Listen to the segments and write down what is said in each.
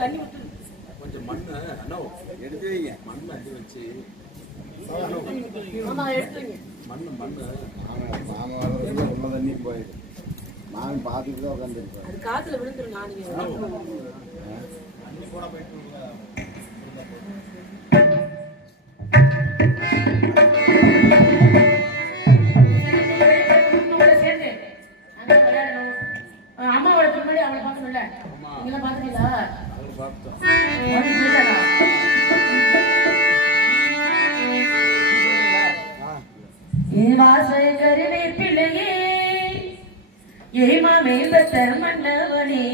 தண்ணி விட்டு கொஞ்சம் மண்ணு அண்ணோ எடுத்து வைங்க. மண்ணு அடி வச்சு மண்ணு மாமா உள்ள தண்ணி போயிடு. நான் பார்த்துட்டு தான் உட்காந்துருப்பேன். அது காத்துல விழுந்துரும். நான் கூட போயிட்டு அம்மாவோட முன்னாடி அவளை பார்க்கணும்ல. நீங்க பாத்துட்டீங்களா? வாசல் கருவேப்பிலையே ஏமாமே பத்தர் மன்னவனே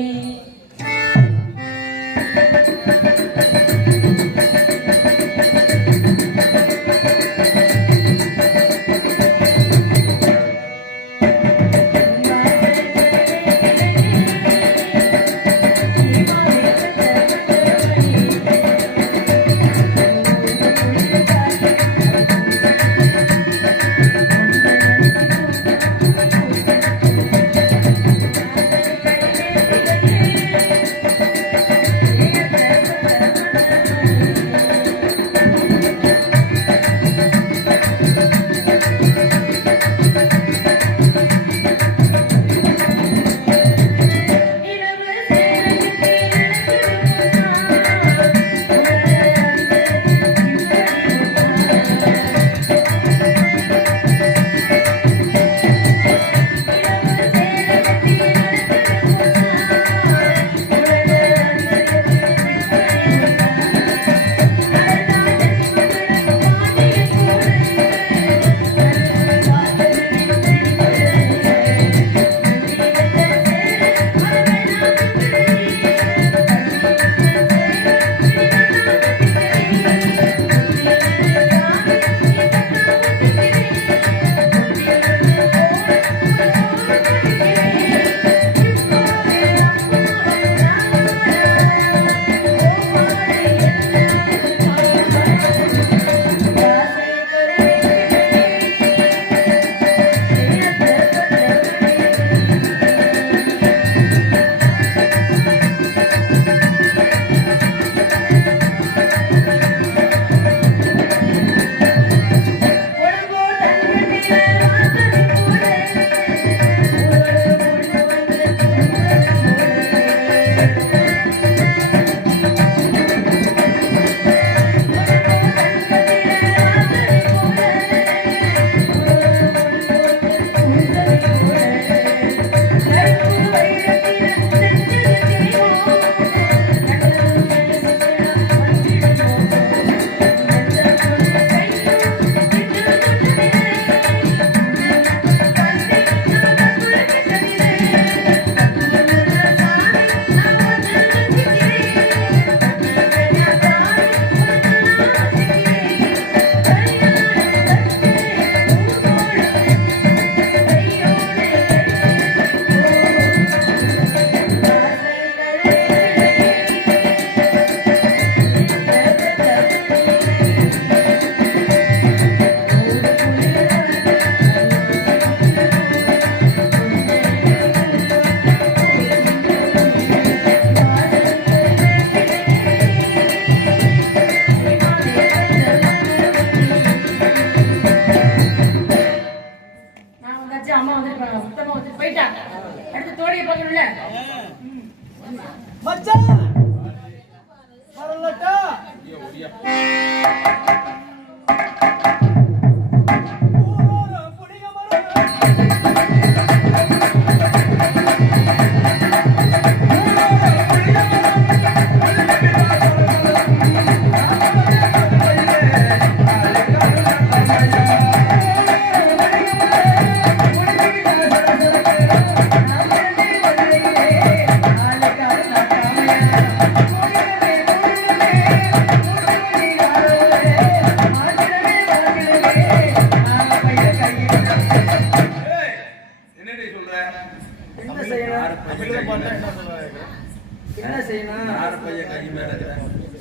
என்ன செய்யணும்? யார பையன் கை மேல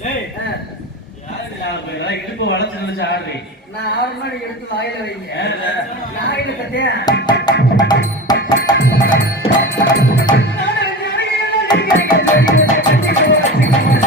ஏய் யாரு யாரு இடுப்பு வளைச்சு நினைச்சு ஆடுறீ. நான் ஆடுனா நீ எடுத்து வாயில வைங்க. நாயில கட்டியா நான்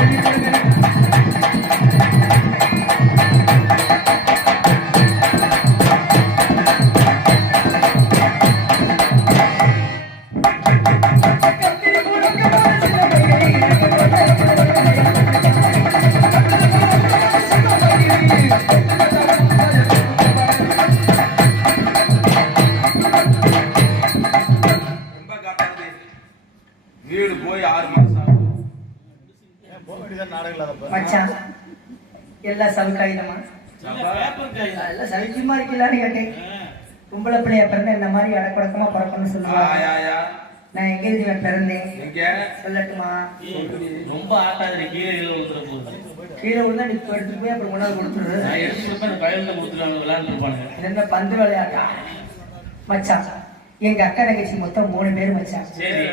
போக வேண்டியதான் நாடகம் இல்லாதப்ப. மச்சான் எல்லாம் சவுக்காயுதமா எல்லாம் சவிக்கியமா இருக்கலான்னு கேட்டேன். பொம்பளை பிள்ளைய பிறந்த என்ன மாதிரி அடக்கடக்கமா பிறக்கணும்னு சொல்லுவாங்க. நான் எங்க இருந்து பிறந்தேன் சொல்லட்டுமா? ரொம்ப ஆட்டாது கீழே ஊத்துற போகுது. கீழே விழுந்தா நீ எடுத்துட்டு போய் அப்புறம் கொண்டாந்து கொடுத்துரு. நான் எடுத்துட்டு அந்த பயன்ல கொடுத்துருவாங்க விளையாண்டுருப்பாங்க. இது என்ன பந்து விளையாட்டா? மச்சான் எங்க அக்கா தங்கச்சி மொத்தம் 3 பேர் மச்சான். சரி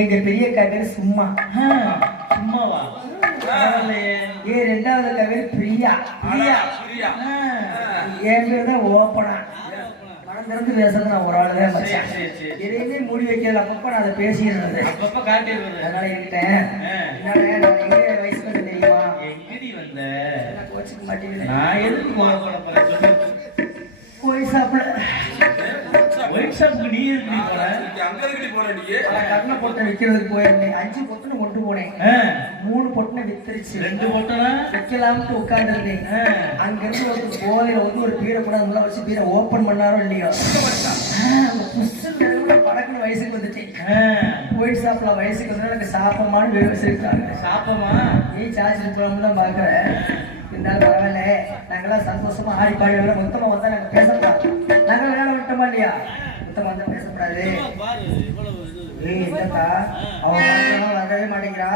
எங்க பெரிய அக்கா பேரு சும்மா. சும்மாவா? ஏன் 2வது அக்கா பேரு பிரியா. என் பேரு தான் ஓப்பனா. மனம் திறந்து பேசுறது நான் ஒரு ஆள் தான் மச்சான். எதையுமே மூடி வைக்கல. அப்பப்ப நான் அதை பேசிடுறது. அப்பப்ப காட்டிடுறது. அதனால என்கிட்ட நான் எங்க வயசுக்கு வந்து தெரியுமா? எங்கடி வந்த? கோச்சுக்க மாட்டேங்குது. நான் எதுக்கு போறேன்? போய் சாப்பிட ஒயிட் ஷாப்புக்கு நீ இருக்கு அங்க இருக்கடி போற நீ கண்ணை பொட்டை விற்கிறதுக்கு போயிருந்தேன். 5 பொட்டனை கொண்டு போனேன். 3 பொட்டனை வித்துருச்சு. 2 பொட்டனா வைக்கலாம்னு உட்கார்ந்துருந்தேன். அங்கிருந்து ஒரு போதையில வந்து ஒரு பீடை கூட முன்னாடி வச்சு பீடை ஓப்பன் பண்ணாரோ இல்லையோ படக்குன்னு வயசுக்கு வந்துட்டேன். ஒயிட் ஷாப்ல வயசுக்கு வந்து எனக்கு சாப்பமானு விவசாயிட்டாங்க. சாப்பமா நீ சார்ஜ் போகாம தான் பாக்குறேன். இருந்தாலும் பரவாயில்ல. நாங்கெல்லாம் சந்தோஷமா ஆடி பாடி வேலை மொத்தமா வந்தா நாங்க பேசக்கூடாது. நாங்க வேலை விட்டோமா இல்லையா? மொத்தமா வந்தா பேசக்கூடாது. ஏய் என்னக்கா அவன் வரவே மாட்டேங்கிறா.